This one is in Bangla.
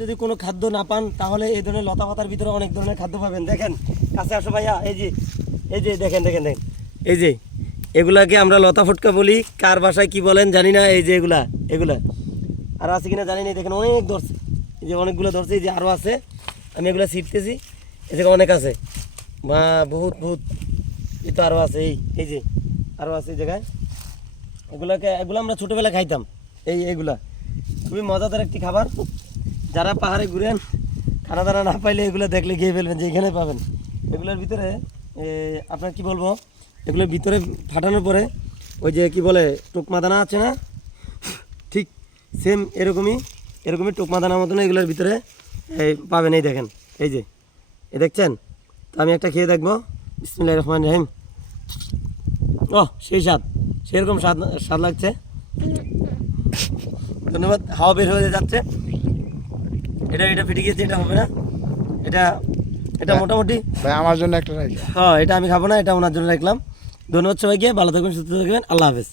যদি কোনো খাদ্য না পান তাহলে এই ধরনের লতা পাতার ভিতরে অনেক ধরনের খাদ্য পাবেন। দেখেন কাছে আসো ভাইয়া, এই যে দেখেন দেখেন দেখেন, এই যে এগুলাকে আমরা লতা ফুটকা বলি, কার বাসায় কি বলেন জানি না। এই যে এগুলা আর আছে কিনা জানি না। দেখেন অনেক ধরছে, এই যে অনেকগুলো ধরছে, এই যে আরও আছে। আমি এগুলো ছিটতেছি, এই জায়গায় অনেক আছে, মা বহুত এই তো আরও আছে, এই যে আরও আছে এই জায়গায়। এগুলো আমরা ছোটোবেলায় খাইতাম। এইগুলা খুবই মজাদার একটি খাবার। যারা পাহাড়ে ঘুরেন খানা দানা না পাইলে এগুলো দেখলে গিয়ে ফেলবেন যে এখানে পাবেন। এগুলোর ভিতরে আপনার কি বলবো, এগুলোর ভিতরে ফাটানোর পরে ওই যে কি বলে টোকমা দানা আছে না, ঠিক সেম এরকমই টোকমা দানার মতন এগুলোর ভিতরে পাবেন। এই দেখেন, এই যে দেখছেন। তো আমি একটা খেয়ে দেখবো। বিসমিল্লাহির রহমানির রহিম। সেই স্বাদ, সেরকম স্বাদ লাগছে। ধন্যবাদ। হাওয়া বের হয়ে যাচ্ছে। এটা ফেটে গিয়েছে, এটা হবে না। এটা মোটামুটি ভাই আমার জন্য একটা রাখি। হ্যাঁ, এটা আমি খাবো না, এটা ওনার জন্য রাখলাম। ধন্যবাদ সবাইকে, ভালো থাকবেন, সুস্থ থাকবেন, আল্লাহ হাফেজ।